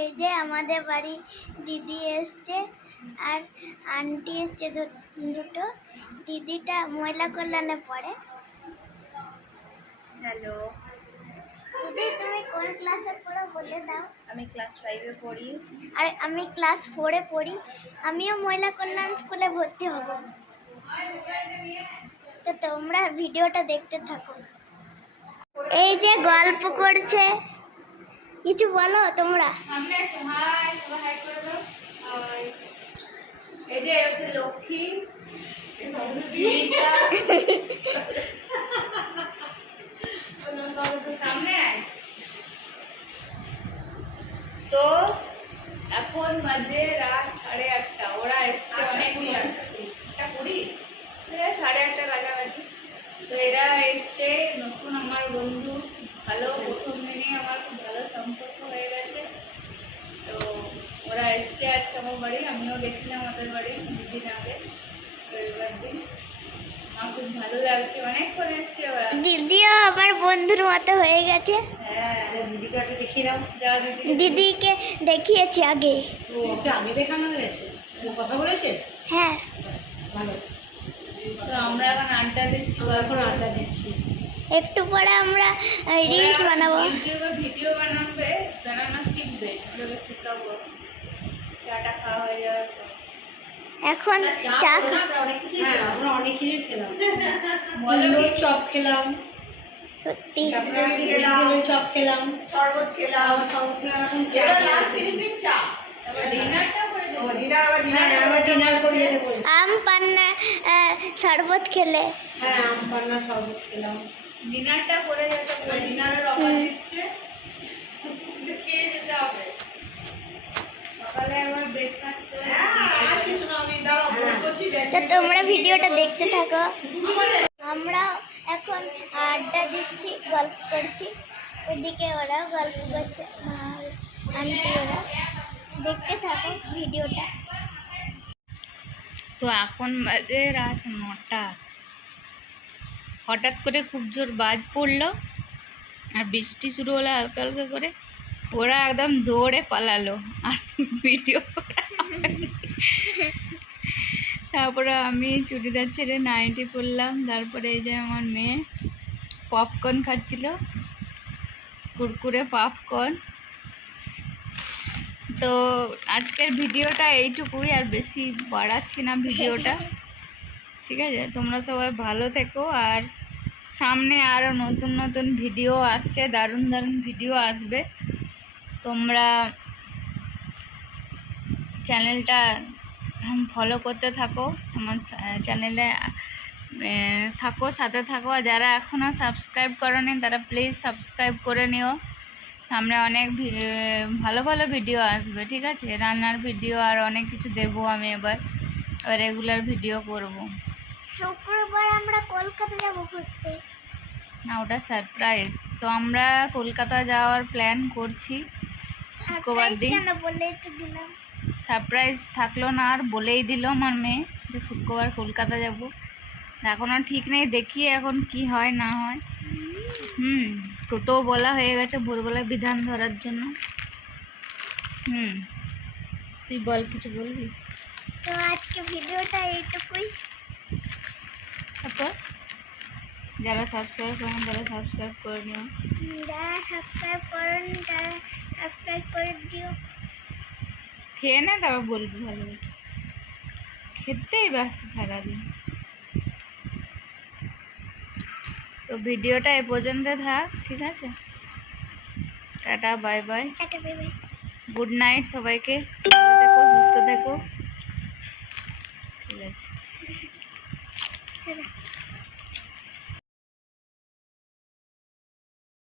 এই যে আমাদের বাড়ি দিদি এসছে আর আন্টি এসছে দুটো। দিদিটা মহিলা কল্যাণে পড়ে। হ্যালো দিদি, তুমি কোন ক্লাসে পড়ো বলে দাও। আমি ক্লাস 5 এ পড়ি। আর আমি ক্লাস 4 এ পড়ি। আমিও মহিলা কল্যাণ স্কুলে ভর্তি হব। তো তোমরা ভিডিওটা দেখতে থাকো। এই যে গল্প করছে, কিছু বলো তোমরা। সামনে এসো, হাই, সবাই হাই করে দাও। হাই। এই যে হচ্ছে লক্ষ্মী, এই সরস্বতী গীতা। সরস্বতী সামনে আয়। তো এখন বাজে রাত 8:30। ওরা এসছে অনেক 8:20, 8:30 কাছাকাছি। তো এরা এসছে নতুন আমার বন্ধু, ভালো প্রথম দিনে আমার খুব ভালো সম্পর্ক হয়ে গেছে। তো ওরা এসছে আজকে আমার বাড়ি, আমিও গেছিলাম ওদের বাড়ি 2 দিন আগে, রবিবার দিন। আমার খুব ভালো লাগছে, অনেকক্ষণ এসছে ওরা। দিদিও আমার বন্ধুর মতো হয়ে গেছে। হ্যাঁ, দিদিকে আগে দেখিয়ে দাও। যা দিদিকে দেখিয়েছি আগে। ওকে আগে দেখানো হয়েছে, ও কথা বলেছে। হ্যাঁ, ভালো। তো আমরা এখন আড্ডা দিচ্ছি, এখন আড্ডা দিচ্ছি। একটু পরে আমরা রিলস বানাবো। ইউটিউবে ভিডিও বানানো শিখবে, ওদেরকে শেখাবো। চাটা খাওয়া হয়ে যাওয়ার পর এখন চা আমরা অনেক কিছু আমরা অনেক কিছু খেলাম। বলো কি? চপ খেলাম, সত্যি চপ খেলাম, শরবত খেলাম। শরবত খেলাম, এখন চা এবার খেলাম। লাস্ট ফিনিশিং চা। তারপর ডিনারটা করে দেবো। ডিনার করে যেতে বলছি। আম পান্না শরবত খেলে। হ্যাঁ, আম পান্না শরবত খেলাম। ডিনারটা করে যেতে বলছি। ডিনারের অফার দিচ্ছে, খেয়ে যেতে হবে। সকালে একবার ব্রেকফাস্ট করে তো তোমরা ভিডিওটা দেখতে থাকো। আমরা এখন আড্ডা দিচ্ছি, গল্প করছি। ওইদিকে ওরাও গল্প করছে, আর আন্টি ওরা। দেখতে থাকো ভিডিওটা। তো এখন বাজে রাত 9টা। হঠাৎ করে খুব জোর বাজ পড়লো আর বৃষ্টি শুরু হলো হালকা হালকা করে। ওরা একদম দৌড়ে পালালো আর ভিডিও করা হয়নি। তারপরে আমি চুড়িদার ছেড়ে নাইটি পরলাম। তারপরে এই যে আমার মেয়ে পপকর্ন খাচ্ছিল, কুরকুরে পপকর্ন। তো আজকের ভিডিওটা এইটুকুই, আর বেশি বাড়াচ্ছি না ভিডিওটা। ঠিক আছে, তোমরা সবাই ভালো থেকো। আর সামনে আরও নতুন নতুন ভিডিও আসছে, দারুণ দারুণ ভিডিও আসবে। তোমরা চ্যানেলটা ফলো করতে থাকো, আমার চ্যানেলে থাকো, সাথে থাকো। আর যারা এখনও সাবস্ক্রাইব করোনি তারা প্লিজ সাবস্ক্রাইব করে নিও। সামনে অনেক ভালো ভালো ভিডিও আসবে। ঠিক আছে, রান্নার ভিডিও আর অনেক কিছু দেবো আমি এবার রেগুলার ভিডিও করব। শুক্রবার আমরা কলকাতা যাব ঘুরতে। না, ওটা সারপ্রাইজ। তো আমরা কলকাতা যাওয়ার প্ল্যান করছি শুক্রবার দিন। বলেই তো দিলাম। সারপ্রাইজ থাকলো না, আর বলেই দিল আমার মেয়ে যে শুক্রবার কলকাতা যাব। এখনও ঠিক নেই, দেখি এখন কি হয় না হয়। টোটো বলা হয়ে গেছে ভোরবেলা বিধান ধরার জন্য। তুই বল, কিছু বলবি? তো আজকে ভিডিওটা এইটুকুই। তারপর যারা সাবস্ক্রাইব করেন তারা সাবস্ক্রাইব করে নিও। যারা সাবস্ক্রাইব করেন তারা সাবস্ক্রাইব করে দিও। খেয়ে নে, তারপর বলবি ভালো। খেতেই ব্যস্ত সারাদিন। তো ভিডিওটা এ পর্যন্ত থাক, ঠিক আছে? Tata, bye bye, tata, bye bye, good night সবাইকে। ভালো থেকো, সুস্থ থেকো। ঠিক আছে। টাটা।